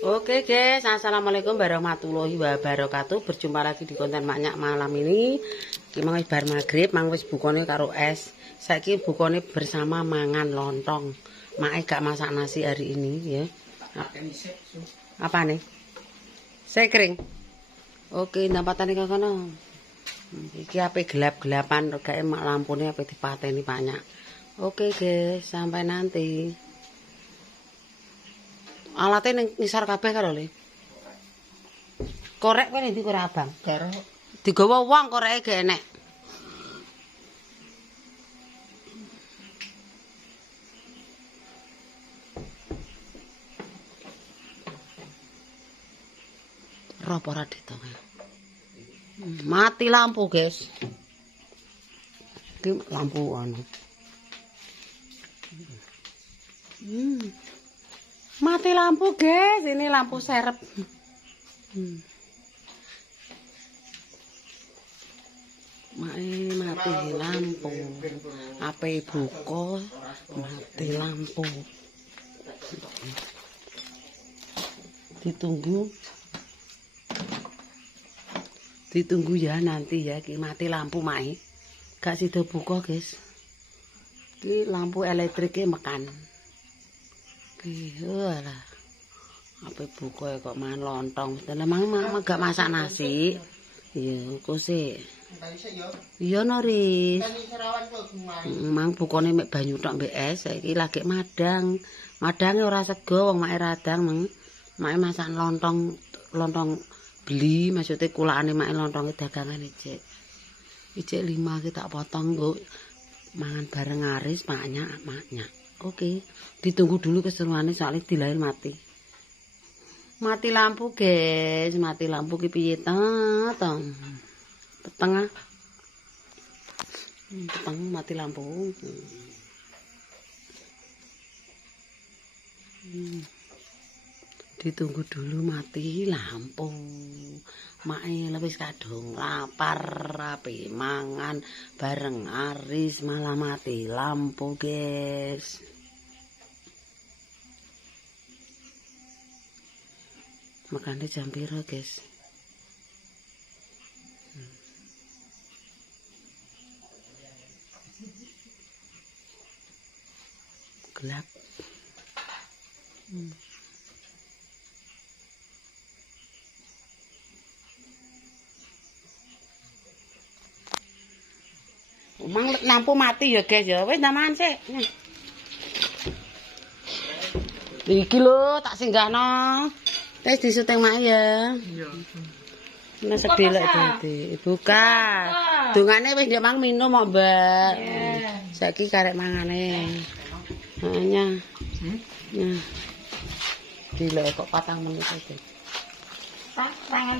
Oke guys, assalamualaikum warahmatullahi wabarakatuh. Berjumpa lagi di konten Maknyak malam ini. Iki mau bar maghrib, mang wis bukane karo es. Saiki bukane bersama mangan lontong. Mak gak masak nasi hari ini ya. Apa nih? Saya kering. Oke, ndapatane kok kono. Iki ape gelap-gelapan regake mak lampune ape dipateni banyak. Oke guys, sampai nanti. Alatnya ngisar kabeh karo le. Korek kowe ndi korek abang? Karo Digawa wong koreke gak enek. Ropo ora ditonge. Mati lampu, guys. Iki lampu anu. Mati lampu, guys. Ini lampu serep. Mati lampu. Ape buka mati lampu. Ditunggu ya nanti ya ki mati lampu mae. Gak sida buka, guys. Ki lampu elektriknya mekan. Walah. Apa buka kok mangan lontong. Memang gak masak nasi. Iya, kok sih. Iya Noris. Mang bukane mek banyu tok mbek es, saiki lagi madang. Madange ora sego wong mak radang, Mang. Mak masak lontong beli, maksudnya kulakane mak lontonge dagangane Cek. Icek 5 ki tak potong nggo mangan bareng Aris, maknya. Oke, ditunggu dulu keseruannya soalnya dilahir mati. Mati lampu guys, mati lampu ki piye ta? Peteng mati lampu. Ditunggu dulu mati lampu. Mae wis kadung lapar ape mangan bareng Aris malah mati lampu guys. Makanya jam piro guys? Gelap. Mang lampu mati ya guys ya. Wis ndaman sik. Iki lho tak singgahno. Wis disuting mak ya. Iya. Nek sebelek dadi. Buka. Dungane wis ndek mang minum kok, Mbak. Saiki karek mangane. Hanya. Nah. Dilek kok 4 menit aja. Tangan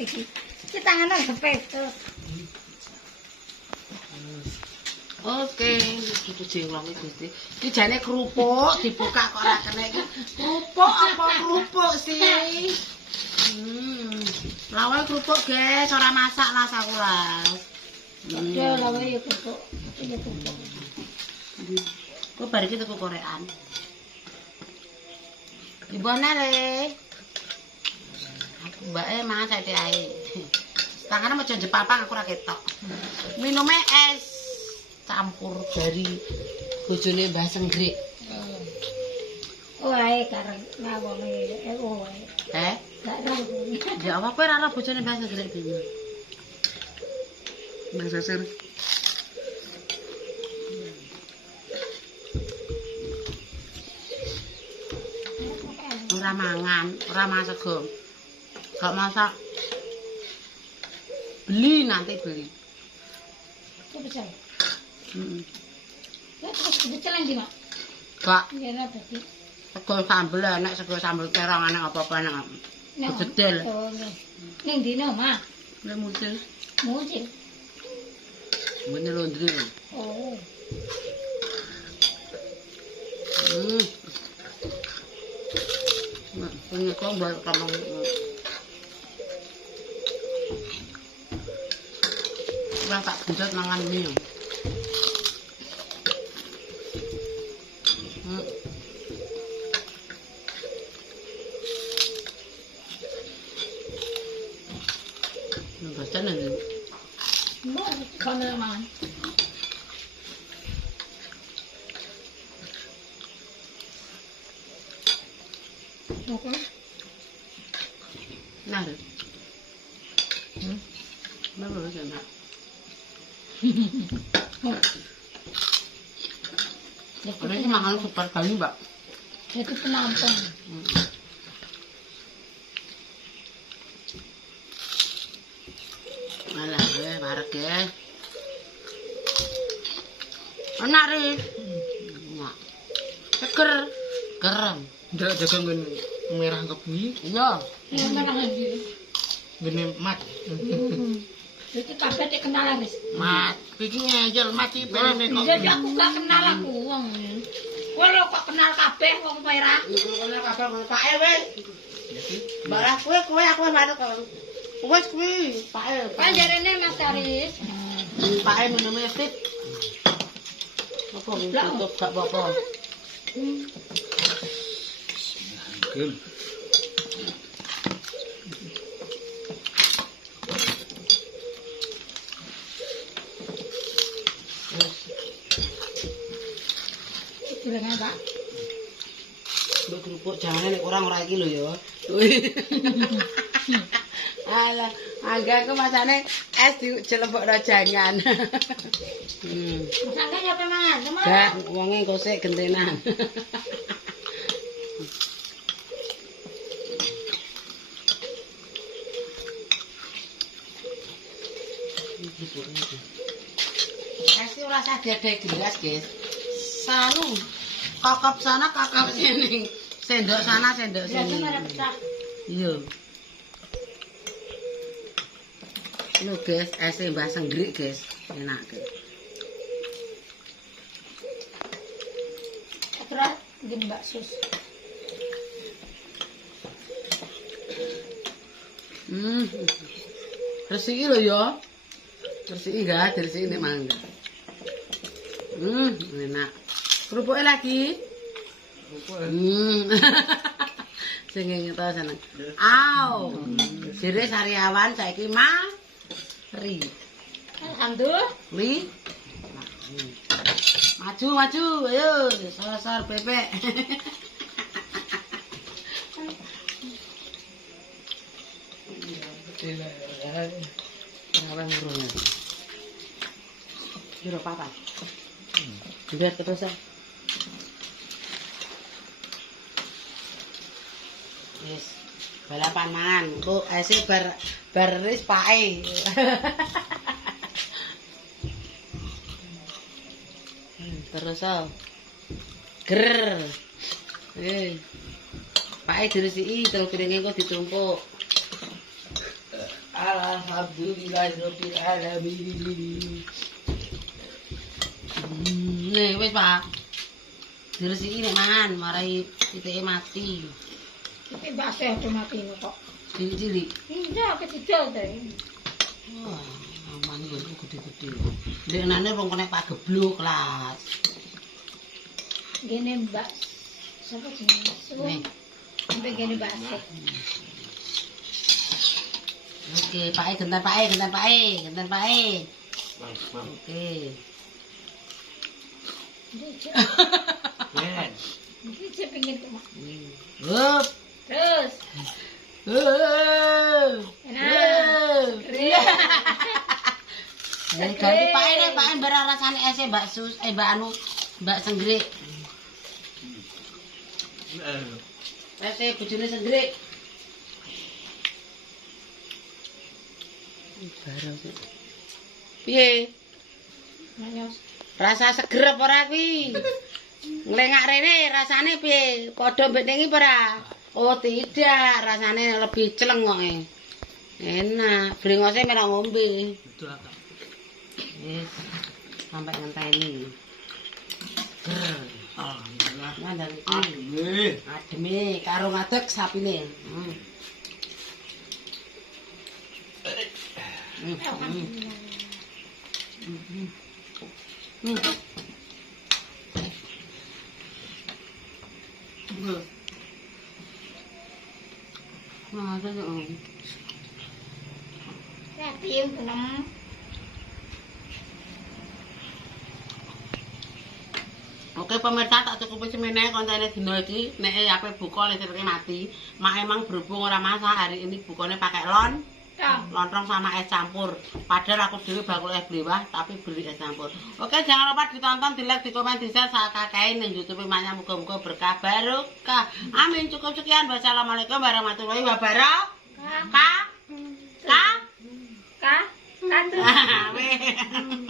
iki. Iki tangane kepetus. Oke, iki jenglonge Gusti. Iki jane kerupuk dibuka kok ora kena iki. Kerupuk apa kerupuk sih? Lawe kerupuk, guys, ora masak lah sakulas. Ya lawe ya kerupuk. Iki kerupuk. Kok bar iki tuku korekan. Ibone le. Aku mbake mangan saiki ae. Tangane meja jepapang aku ora ketok. Minume es campur dari bojone Mbah Senggrik. Wae kareng ngawone wae. Gak nang. Ya apa kowe ora bojone Mbah Senggrik iki? Mbah Sesir. Ora mangan, ora masak go. Gak masak. Beli nanti beli. Itu bisa. Ya terus dicelan di mak. Gak. Ya ora dadi. Sego sambel enak, sego sambel terong enak apa-apa enak. Gedel. Ning dino mak. Nek musil. Musil. Mene laundry. Oh. Nah, ini kok balik kamang. Ora tak buntut mangan mie. Kamera man. Oke. Nah, baru sana. Ini mahal super kali, Mbak. Itu penampung. Alah, barek ya. Enak ri. Enak. Seger. Garam. Ndak jaga nggon merah kebuyi, Iya. Yang mana lagi? ngene mat. Itu kabeh dikenal wis. Mat, iki ngejel mati pelene kok. Jadi aku gak kenal aku wong. Kowe lho kok kenal kabeh wong merah. Kenal kabar Pak E wis. Balah kowe aku manut kok. Wes kuwi, Pak E. Kan jarene Mas Aris. Pak E minum estik. Apa tutup gak apa-apa. Gem. Gorengan, Pak. Mbok kerupuk jangane nek ora iki lho ya. Alah, angga aku masane es dicelebokno jangan. Masangke ya apa mangan? Gak, wonge kosek gentenan. Es ora usah gede gelas, guys. Selalu kakap sana, kakap sini. Sendok sana, sendok Ya sini. cuma pecah. Iya. Lho guys, es Mbah Senggrik, guys. Enak, guys. Terus gini bakso. Resiki lho ya. Resiki enggak, resiki nek mangga. Enak. Kerupuknya lagi. Sing ngeto seneng. Aw. Jere sariawan saiki mari. Alhamdulillah. Li. Maju, maju. Ayo, sosor bebek. Orang ngurung. Jero papa. Biar terus ya. Yes. Balapan mangan. Bu, ese beris pae. Terus oh. Ger. Pae diresiki terus piringe kok ditumpuk. Alhamdulillahirabbil alamin. Nih wis, Pak. Diresiki nek mangan, marai titike mati. Tapi bakso itu mati kok. Cilik-cilik. Iya, kecil deh. Wah, aman iki gede-gede. Ndekne rong kena pagebluk kelas. Gini mbak. Siapa jenis? Nih. Sampai gini bakso. Oke, Pak E gentan Pak E, gentan Pak E, gentan Pak E. Oke. Men. Mungkin saya pengen ke mak. Hup. Terus. Enak. Ganti Pak E deh, Pak E bara rasane ese Mbak Sus, Mbak anu, Mbak Senggrik. Ese bojone Senggrik. Piye? Nanyos. Rasa seger apa ora kuwi? Nglengak rene rasane piye? Padha mbek ora? Oh, tidak, rasane lebih celeng kok. Enak, brengose merah ngombe. Betul apa? Wis sampai ngenteni. Ger. Alhamdulillah. Ngandel iki. Nggih. Ademe karo ngadeg sapine. Nah, ada Saya tiup enam. Oke pemirsa tak cukupi semene kontene dina iki nek ape buka listrike mati. Mak emang berhubung ora masak hari ini bukanya pakai lontong sama es campur. Padahal aku dhewe bakul es blewah tapi beli es campur. Oke jangan lupa ditonton, di like, di komen, di share sakakae ning YouTube Manya muga-muga berkah barokah. Amin. Cukup sekian. Wassalamualaikum warahmatullahi wabarakatuh. Ka? Kak. Amin.